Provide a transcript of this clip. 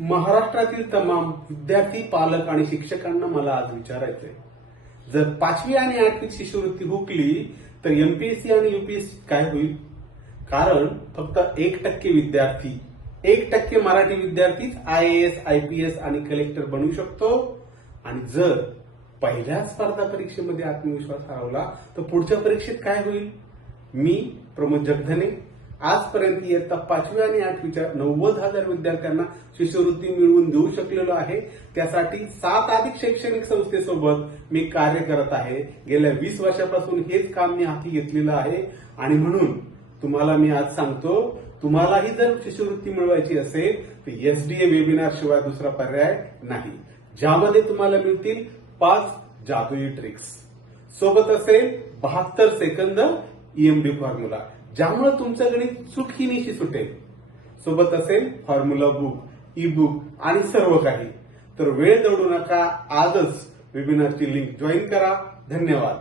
महाराष्ट्रातील तमाम विद्यार्थी, पालक आणि शिक्षकांना मला आज विचारायचंय, जर 5वी आणि 8वी शिष्यवृत्ती हुकली तर एमपीएससी आणि यूपीएससी काय होईल? कारण फक्त 1% विद्यार्थी, 1% मराठी विद्यार्थीच IAS, IPS आणि कलेक्टर बनू शकतो. आणि जर पहिल्या स्पर्धा परीक्षेमध्ये आत्मविश्वास हरवला तर पुढच्या परीक्षेत काय होईल? मी प्रमोद जगधने आजपर्यंत इयत्ता 5वी आणि 8वीच्या 90,000 विद्यार्थ्यांना शिष्यवृत्ती मिळवून देऊ शकलेलो आहे. त्यासाठी 7 अधिक शैक्षणिक संस्थेसोबत मी कार्य करत आहे. गेल्या 20 वर्षापासून हेच काम मी हाती घेतलेलं आहे. आणि म्हणून तुम्हाला मी आज सांगतो, तुम्हालाही जर शिष्यवृत्ती मिळवायची असेल तर SDA वेबिनार शिवाय दुसरा पर्याय नाही, ज्यामध्ये तुम्हाला मिळतील 5 जादुई ट्रिक्स. सोबत असेल 72 सेकंद EMD फॉर्म्युला, ज्यामुळे तुमचं गणित चुटकीनिशी सुटेल. सोबत असेल फॉर्म्युला बुक, ई बुक आणि सर्व काही. तर वेळ दवडू नका, आजच वेबिनारची लिंक जॉईन करा. धन्यवाद.